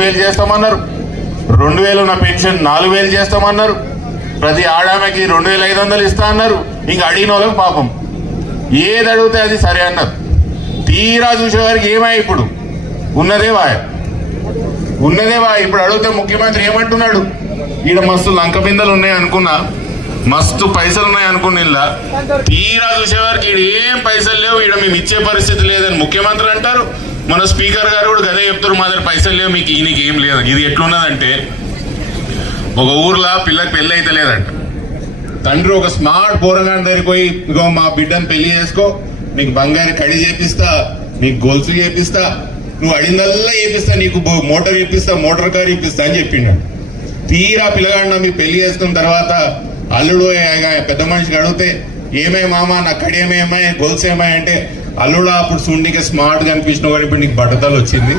వేలు చేస్తామన్నారు, 2000 ఉన్న పెన్షన్ 4000 చేస్తామన్నారు, ప్రతి ఆడామెకి 2500 ఇస్తా అన్నారు. ఇంకా అడిగిన వాళ్ళకి పాపం ఏది అడిగితే అది సరే అన్నారు. తీరా చూసేవారికి ఏమా ఇప్పుడు ఉన్నదే వాయ ఇప్పుడు అడిగితే ముఖ్యమంత్రి ఏమంటున్నాడు, ఈడ మస్తు లంక బిందెలు ఉన్నాయి అనుకున్నా, మస్తు పైసలు ఉన్నాయి అనుకున్నా, తీరా చూసేవారికి ఈడ ఏం పైసలు లేవు, ఈడ మేము ఇచ్చే పరిస్థితి లేదని ముఖ్యమంత్రి అంటారు. మన స్పీకర్ గారు కూడా గదే చెప్తారు, మా దగ్గర పైసలు లేవు, మీకు ఈయనకి ఏం లేదు. ఇది ఎట్లున్నదంటే, ఒక ఊర్లో పిల్లకి పెళ్ళి అయితే లేదంట, తండ్రి ఒక స్మార్ట్ పోరగాని దగ్గరికి పోయి, ఇగో మా బిడ్డను పెళ్లి చేసుకో, నీకు బంగారు కడి చేపిస్తా, నీకు గొలుసు చేపిస్తా, నువ్వు అడిగిందల్లా చేపిస్తా, నీకు మోటార్ చేపిస్తా, మోటార్ కార్ చేపిస్తా అని చెప్పిండు. తీరా పిల్లగాడిన మీరు పెళ్లి చేసుకున్న తర్వాత అల్లుడు పెద్ద మనిషికి అడిగితే ఏమే మామ నా కడి ఏమేమా గొలుసు ఏమాయి అంటే, అల్లుడా అప్పుడు సుండికి స్మార్ట్ గా అనిపించిన వాడు ఇప్పుడు నీకు బట్టతలు వచ్చింది